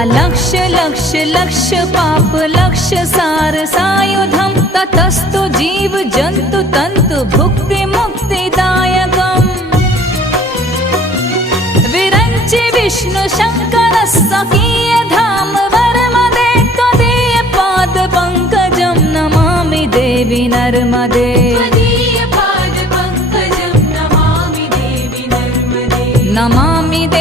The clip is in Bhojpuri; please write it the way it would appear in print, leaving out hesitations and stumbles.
अलक्ष लक्ष लक्ष पाप लक्ष सार सायुधम ततस्तु जीव जंतु तंतु भुक्ति मुक्तिदायकम् विरंचि विष्णु शंकर सखीय धाम वर्मदे त्वदीय पाद पंकजं नमामि देवी नर्मदे नमामि देवी